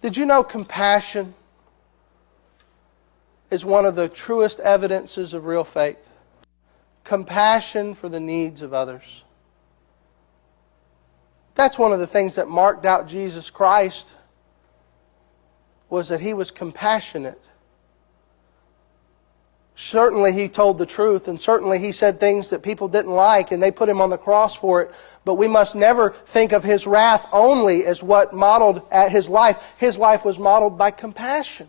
Did you know compassion is one of the truest evidences of real faith? Compassion for the needs of others. That's one of the things that marked out Jesus Christ, was that He was compassionate. Certainly He told the truth, and certainly He said things that people didn't like, and they put Him on the cross for it. But we must never think of His wrath only as what modeled at His life. His life was modeled by compassion.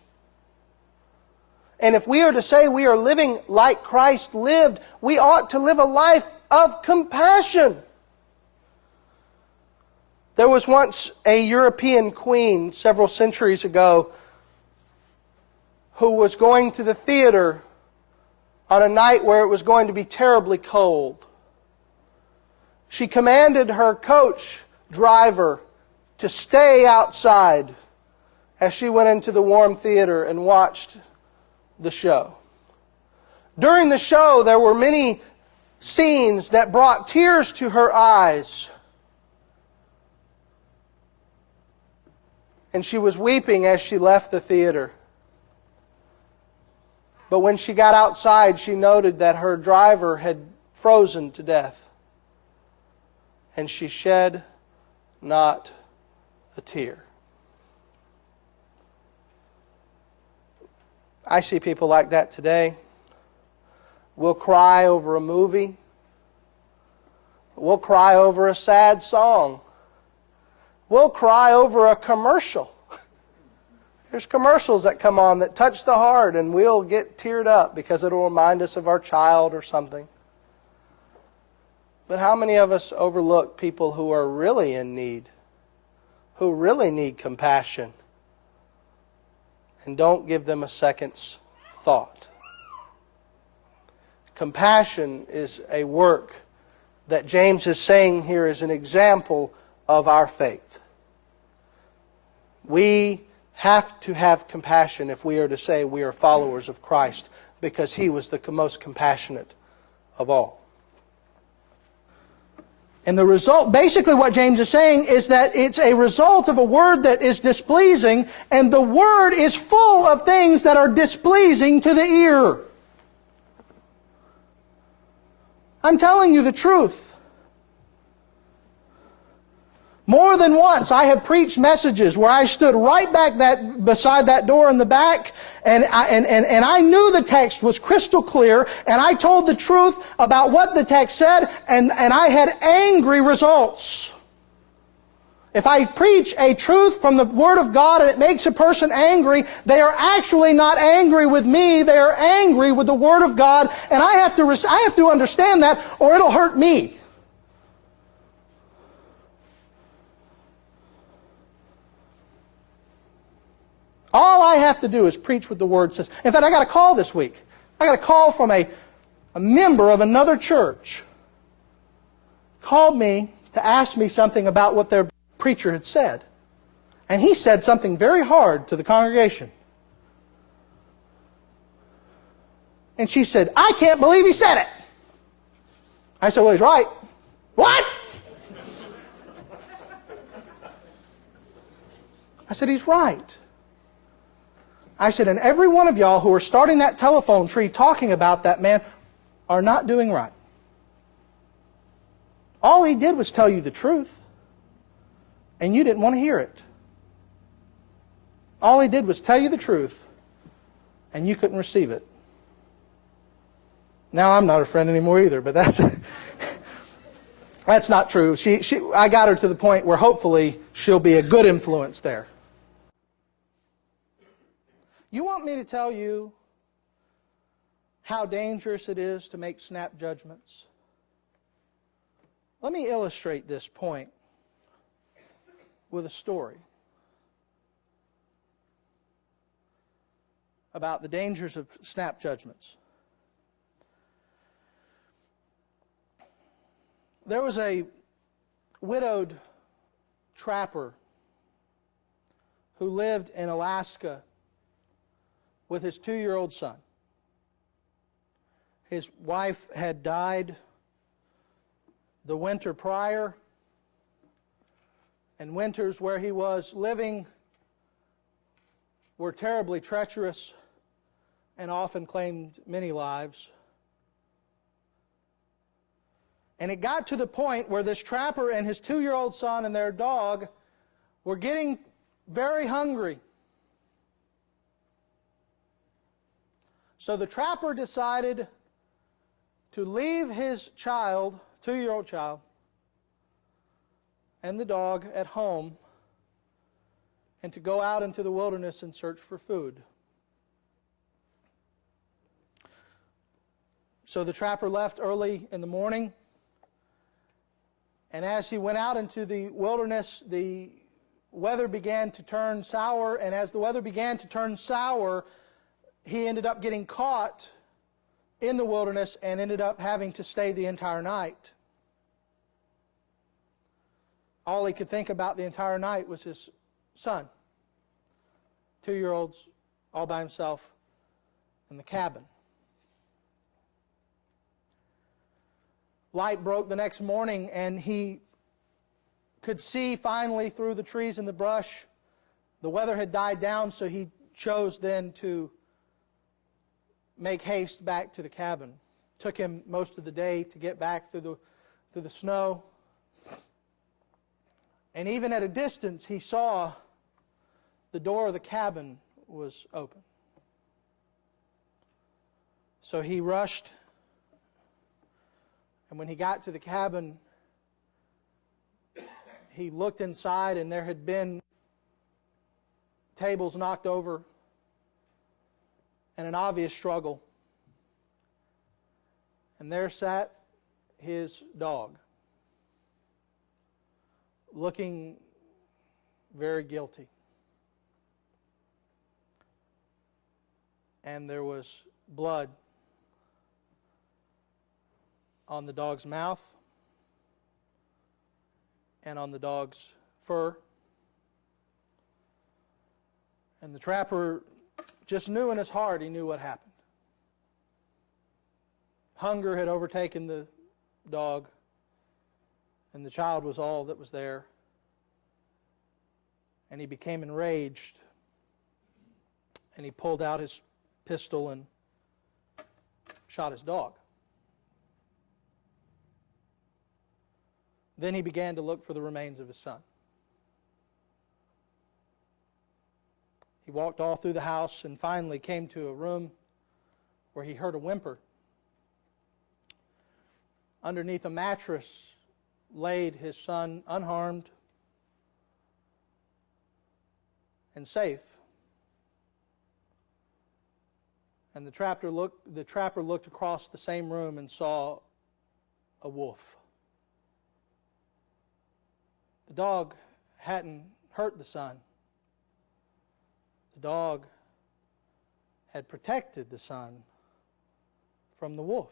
And if we are to say we are living like Christ lived, we ought to live a life of compassion. There was once a European queen several centuries ago who was going to the theater on a night where it was going to be terribly cold. She commanded her coach driver to stay outside as she went into the warm theater and watched the show. During the show, there were many scenes that brought tears to her eyes. And she was weeping as she left the theater. But when she got outside, she noted that her driver had frozen to death. And she shed not a tear. I see people like that today. We'll cry over a movie. We'll cry over a sad song. We'll cry over a commercial. There's commercials that come on that touch the heart, and we'll get teared up because it'll remind us of our child or something. But how many of us overlook people who are really in need, who really need compassion, and don't give them a second's thought? Compassion is a work that James is saying here is an example of our faith. We have to have compassion if we are to say we are followers of Christ, because He was the most compassionate of all. And the result, basically what James is saying, is that it's a result of a word that is displeasing, and the word is full of things that are displeasing to the ear. I'm telling you the truth. More than once, I have preached messages where I stood right back beside that door in the back, and I knew the text was crystal clear, and I told the truth about what the text said, and I had angry results. If I preach a truth from the Word of God and it makes a person angry, they are actually not angry with me, they are angry with the Word of God, and I have to understand that, or it'll hurt me. All I have to do is preach what the Word says. In fact, I got a call this week. I got a call from a member of another church. Called me to ask me something about what their preacher had said. And he said something very hard to the congregation. And she said, "I can't believe he said it." I said, "Well, he's right." "What?" I said, "He's right." I said, "And every one of y'all who are starting that telephone tree talking about that man are not doing right. All he did was tell you the truth, and you didn't want to hear it. All he did was tell you the truth, and you couldn't receive it." Now, I'm not a friend anymore either, but that's not true. I got her to the point where hopefully she'll be a good influence there. You want me to tell you how dangerous it is to make snap judgments? Let me illustrate this point with a story about the dangers of snap judgments. There was a widowed trapper who lived in Alaska with his 2-year-old son. His wife had died the winter prior, and winters where he was living were terribly treacherous and often claimed many lives. And it got to the point where this trapper and his 2-year-old son and their dog were getting very hungry. So the trapper decided to leave his child, 2-year-old child, and the dog at home and to go out into the wilderness and search for food. So the trapper left early in the morning, and as he went out into the wilderness, the weather began to turn sour, and as the weather began to turn sour, he ended up getting caught in the wilderness and ended up having to stay the entire night. All he could think about the entire night was his son, 2-year-olds, all by himself in the cabin. Light broke the next morning, and he could see finally through the trees and the brush. The weather had died down, so he chose then to make haste back to the cabin. It took him most of the day to get back through the snow. And even at a distance, he saw the door of the cabin was open. So he rushed, and when he got to the cabin, he looked inside, and there had been tables knocked over and an obvious struggle. And there sat his dog, looking very guilty. And there was blood on the dog's mouth and on the dog's fur. And the trapper just knew in his heart, he knew what happened. Hunger had overtaken the dog, and the child was all that was there. And he became enraged, and he pulled out his pistol and shot his dog. Then he began to look for the remains of his son. He walked all through the house and finally came to a room where he heard a whimper. Underneath a mattress laid his son, unharmed and safe. And the trapper looked across the same room and saw a wolf. The dog hadn't hurt the son. The dog had protected the son from the wolf.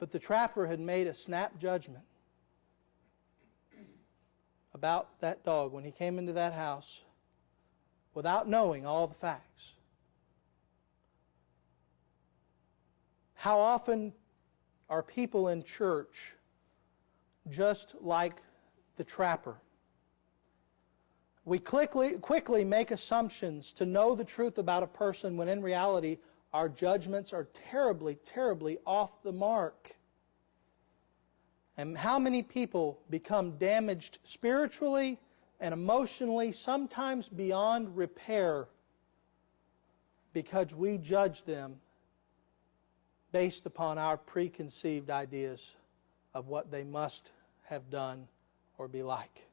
But the trapper had made a snap judgment about that dog when he came into that house without knowing all the facts. How often are people in church just like the trapper? We quickly make assumptions to know the truth about a person when in reality our judgments are terribly, terribly off the mark. And how many people become damaged spiritually and emotionally, sometimes beyond repair, because we judge them based upon our preconceived ideas of what they must have done or be like.